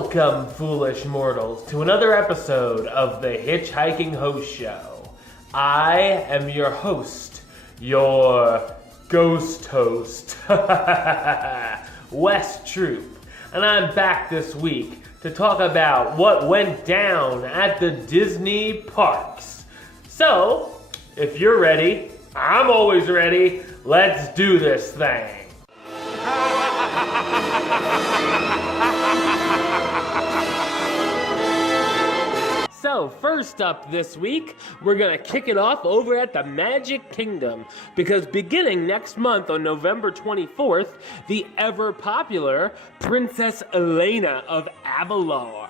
Welcome, foolish mortals, to another episode of the Hitchhiking Host Show. I am your host, your ghost host, Wes Troop, and I'm back this week to talk about what went down at the Disney parks. So, if you're ready, I'm always ready, let's do this thing. So, first up this week, we're gonna kick it off over at the Magic Kingdom, because beginning next month on November 24th, the ever-popular Princess Elena of Avalor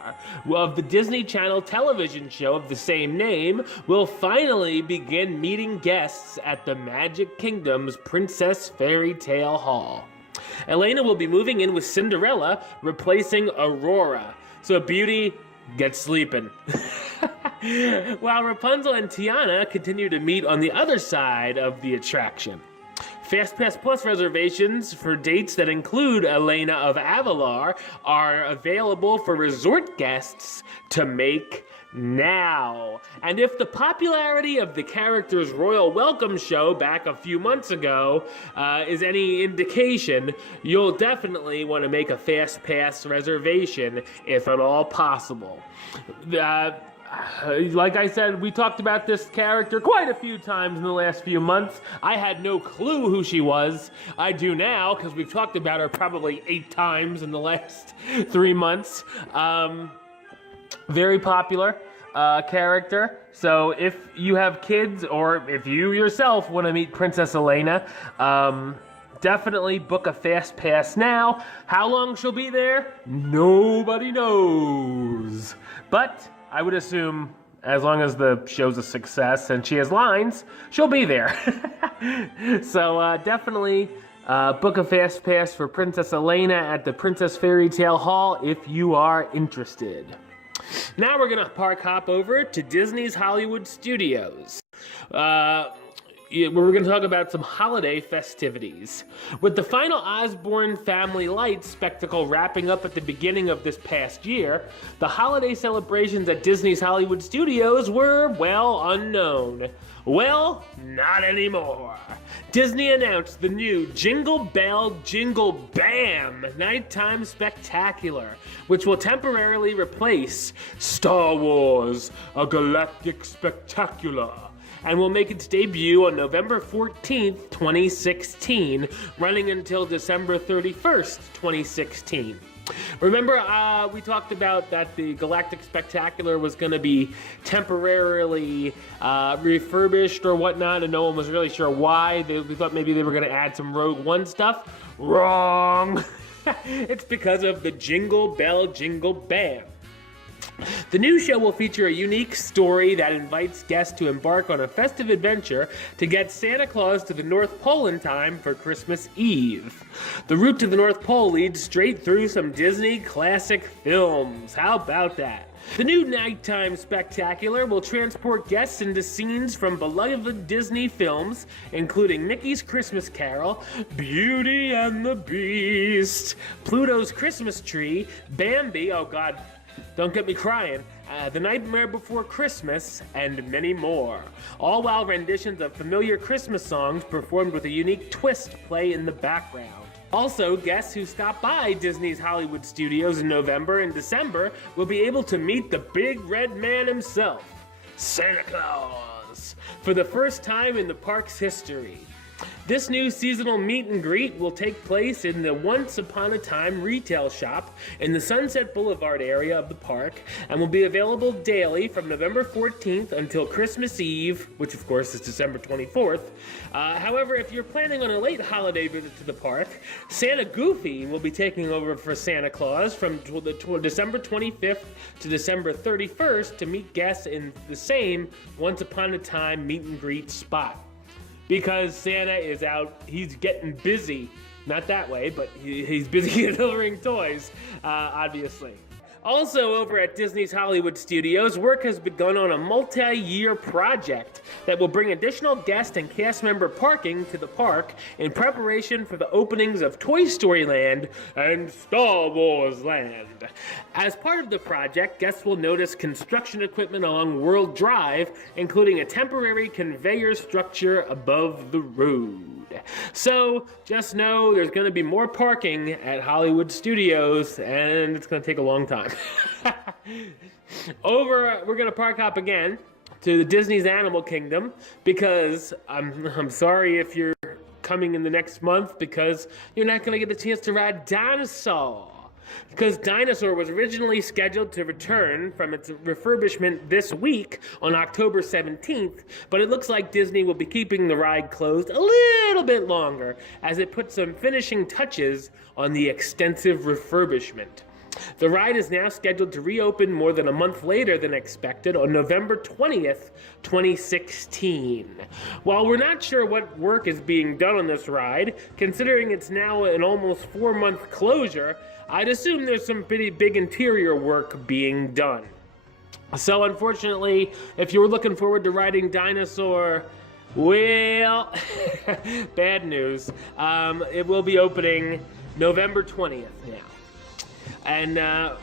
of the Disney Channel television show of the same name will finally begin meeting guests at the Magic Kingdom's Princess Fairytale Hall. Elena will be moving in with Cinderella, replacing Aurora. So Beauty, get sleeping. While Rapunzel and Tiana continue to meet on the other side of the attraction. FastPass Plus reservations for dates that include Elena of Avalor are available for resort guests to make now. And if the popularity of the character's royal welcome show back a few months ago is any indication, you'll definitely want to make a FastPass reservation if at all possible. Like I said, we talked about this character quite a few times in the last few months. I had no clue who she was. I do now, because we've talked about her probably 8 times in the last 3 months. Very popular character. So if you have kids, or if you yourself want to meet Princess Elena, definitely book a fast pass now. How long she'll be there? Nobody knows. But I would assume as long as the show's a success and she has lines, she'll be there. So definitely book a fast pass for Princess Elena at the Princess Fairytale Hall if you are interested. Now we're gonna park hop over to Disney's Hollywood Studios. We're going to talk about some holiday festivities. With the final Osborne Family Lights spectacle wrapping up at the beginning of this past year, the holiday celebrations at Disney's Hollywood Studios were, well, unknown. Well, not anymore. Disney announced the new Jingle Bell, Jingle Bam nighttime spectacular, which will temporarily replace Star Wars: A Galactic Spectacular, and will make its debut on November 14th, 2016, running until December 31st, 2016. Remember, we talked about that the Galactic Spectacular was going to be temporarily refurbished or whatnot, and no one was really sure why. We thought maybe they were going to add some Rogue One stuff. Wrong! It's because of the Jingle Bell, Jingle Bam. The new show will feature a unique story that invites guests to embark on a festive adventure to get Santa Claus to the North Pole in time for Christmas Eve. The route to the North Pole leads straight through some Disney classic films. How about that? The new nighttime spectacular will transport guests into scenes from beloved Disney films, including Mickey's Christmas Carol, Beauty and the Beast, Pluto's Christmas Tree, Bambi, oh god, don't get me crying, The Nightmare Before Christmas, and many more. All while renditions of familiar Christmas songs performed with a unique twist play in the background. Also, guests who stop by Disney's Hollywood Studios in November and December will be able to meet the Big Red Man himself, Santa Claus, for the first time in the park's history. This new seasonal meet and greet will take place in the Once Upon a Time retail shop in the Sunset Boulevard area of the park, and will be available daily from November 14th until Christmas Eve, which of course is December 24th. However, if you're planning on a late holiday visit to the park, Santa Goofy will be taking over for Santa Claus from December 25th to December 31st to meet guests in the same Once Upon a Time meet and greet spot. Because Santa is out, he's getting busy. Not that way, but he's busy delivering toys, obviously. Also, over at Disney's Hollywood Studios, work has begun on a multi-year project that will bring additional guest and cast member parking to the park in preparation for the openings of Toy Story Land and Star Wars Land. As part of the project, guests will notice construction equipment along World Drive, including a temporary conveyor structure above the road. So, just know there's going to be more parking at Hollywood Studios, and it's going to take a long time. We're going to park hop again to the Disney's Animal Kingdom, because I'm sorry if you're coming in the next month, because you're not going to get the chance to ride Dinosaur. Because Dinosaur was originally scheduled to return from its refurbishment this week on October 17th, but it looks like Disney will be keeping the ride closed a little bit longer as it puts some finishing touches on the extensive refurbishment. The ride is now scheduled to reopen more than a month later than expected on November 20th, 2016. While we're not sure what work is being done on this ride, considering it's now an almost 4-month closure, I'd assume there's some pretty big interior work being done. So unfortunately, if you were looking forward to riding Dinosaur, well, bad news. It will be opening November 20th now. And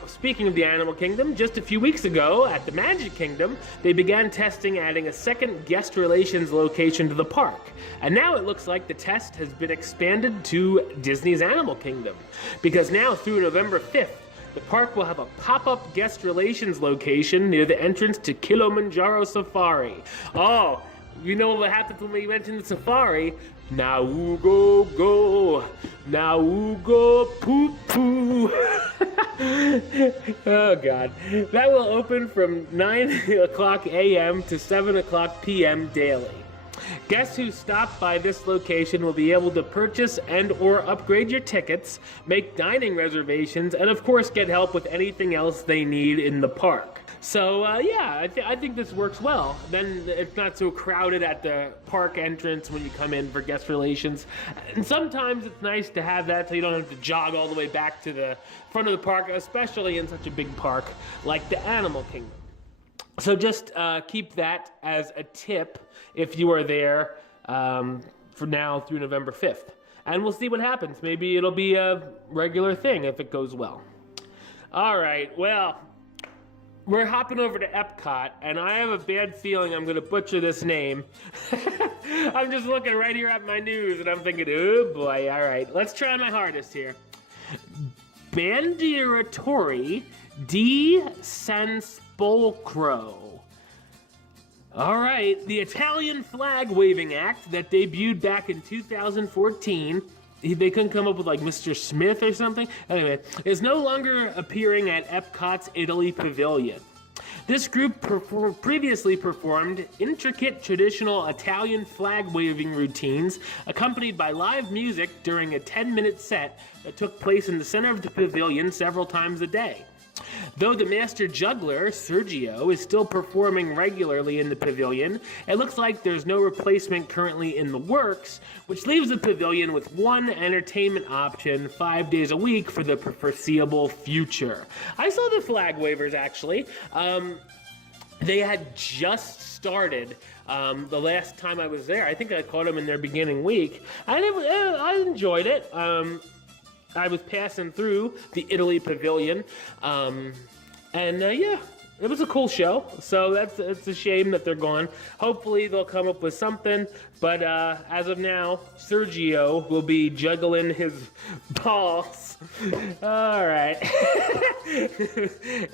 speaking of the Animal Kingdom, just a few weeks ago at the Magic Kingdom, they began testing adding a second guest relations location to the park. And now it looks like the test has been expanded to Disney's Animal Kingdom. Because now through November 5th, the park will have a pop-up guest relations location near the entrance to Kilimanjaro Safari. Oh, you know what happens when we mention the safari? Now go go, now go poo poo. Oh God, that will open from 9 o'clock a.m. to 7 o'clock p.m. daily. Guests who stop by this location will be able to purchase and or upgrade your tickets, make dining reservations, and of course get help with anything else they need in the park. So yeah, I think this works well. Then it's not so crowded at the park entrance when you come in for guest relations. And sometimes it's nice to have that so you don't have to jog all the way back to the front of the park, especially in such a big park like the Animal Kingdom. So just keep that as a tip if you are there for now through November 5th. And we'll see what happens. Maybe it'll be a regular thing if it goes well. All right, well, we're hopping over to Epcot, and I have a bad feeling I'm going to butcher this name. I'm just looking right here at my news, and I'm thinking, oh boy, all right, let's try my hardest here. Bandieratori Di Sansepolcro. All right, the Italian flag-waving act that debuted back in 2014, they couldn't come up with like Mr. Smith or something, anyway, is no longer appearing at Epcot's Italy Pavilion. This group previously performed intricate traditional Italian flag-waving routines accompanied by live music during a 10-minute set that took place in the center of the pavilion several times a day. Though the master juggler, Sergio, is still performing regularly in the pavilion, it looks like there's no replacement currently in the works, which leaves the pavilion with one entertainment option 5 days a week for the foreseeable future. I saw the flag wavers, actually. They had just started the last time I was there. I think I caught them in their beginning week, and I enjoyed it. I was passing through the Italy Pavilion, and yeah, it was a cool show. So it's a shame that they're gone. Hopefully they'll come up with something, but as of now, Sergio will be juggling his balls. All right,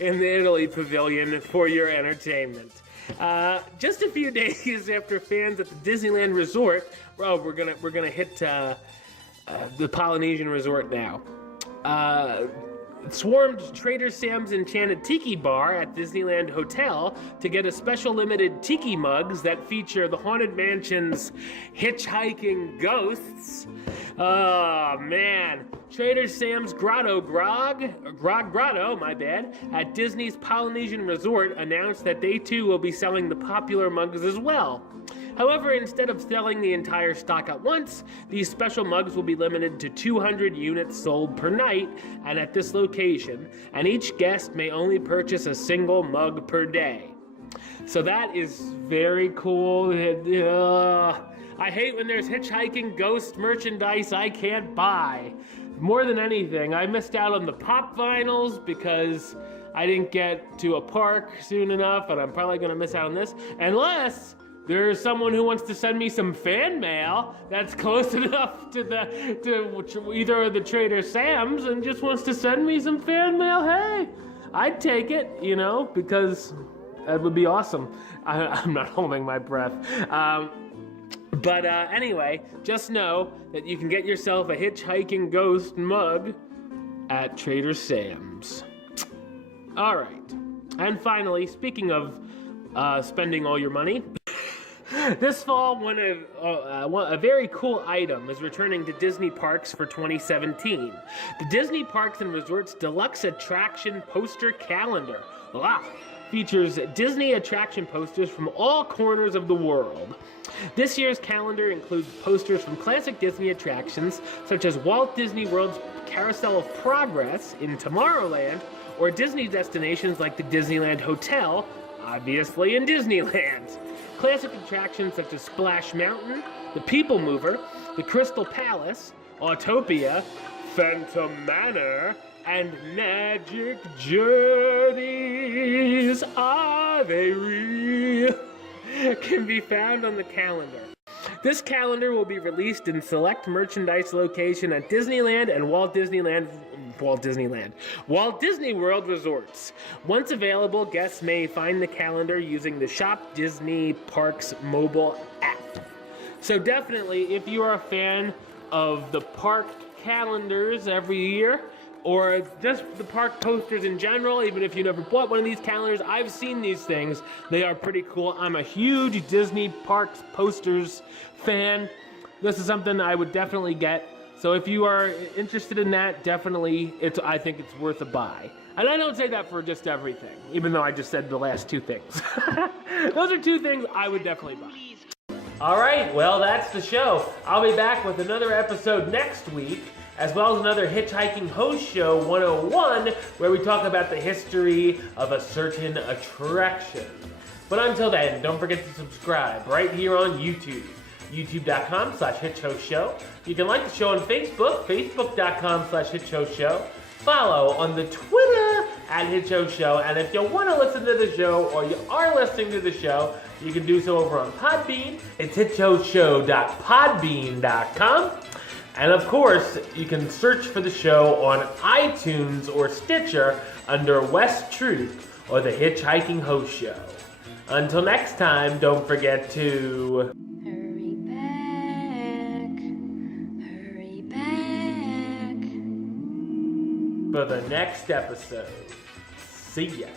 in the Italy Pavilion for your entertainment. Just a few days after fans at the Disneyland Resort, we're gonna hit the Polynesian Resort now. Swarmed Trader Sam's Enchanted Tiki Bar at Disneyland Hotel to get a special limited tiki mugs that feature the Haunted Mansion's Hitchhiking Ghosts. Oh man. Trader Sam's Grogg, my bad, at Disney's Polynesian Resort announced that they too will be selling the popular mugs as well. However, instead of selling the entire stock at once, these special mugs will be limited to 200 units sold per night and at this location, and each guest may only purchase a single mug per day. So that is very cool. I hate when there's Hitchhiking Ghost merchandise I can't buy. More than anything, I missed out on the pop vinyls because I didn't get to a park soon enough, and I'm probably gonna miss out on this, unless there's someone who wants to send me some fan mail that's close enough to either of the Trader Sam's and just wants to send me some fan mail. Hey, I'd take it, you know, because that would be awesome. I'm not holding my breath. But anyway, just know that you can get yourself a Hitchhiking Ghost mug at Trader Sam's. All right. And finally, speaking of spending all your money, this fall, a very cool item is returning to Disney Parks for 2017. The Disney Parks and Resorts Deluxe Attraction Poster Calendar. Wow. Features Disney attraction posters from all corners of the world. This year's calendar includes posters from classic Disney attractions such as Walt Disney World's Carousel of Progress in Tomorrowland, or Disney destinations like the Disneyland Hotel, obviously in Disneyland. Classic attractions such as Splash Mountain, the People Mover, the Crystal Palace, Autopia, Phantom Manor, and Magic Journeys, are they real? Can be found on the calendar. This calendar will be released in select merchandise location at Disneyland and Walt Disney World resorts. Once available, guests may find the calendar using the Shop Disney Parks mobile app. So definitely, if you are a fan of the park calendars every year, or just the park posters in general, even if you never bought one of these calendars, I've seen these things. They are pretty cool. I'm a huge Disney Parks posters fan. This is something I would definitely get. So if you are interested in that, definitely, I think it's worth a buy. And I don't say that for just everything, even though I just said the last two things. Those are two things I would definitely buy. All right, well, that's the show. I'll be back with another episode next week, as well as another Hitchhiking Host Show 101, where we talk about the history of a certain attraction. But until then, don't forget to subscribe right here on YouTube, youtube.com/HitchHostShow. You can like the show on Facebook, facebook.com/HitchHostShow. Follow on the Twitter @HitchHostShow. And if you want to listen to the show, or you are listening to the show, you can do so over on Podbean. It's hitchhostshow.podbean.com. And of course, you can search for the show on iTunes or Stitcher under West Truth or the Hitchhiking Host Show. Until next time, don't forget to hurry back for the next episode. See ya.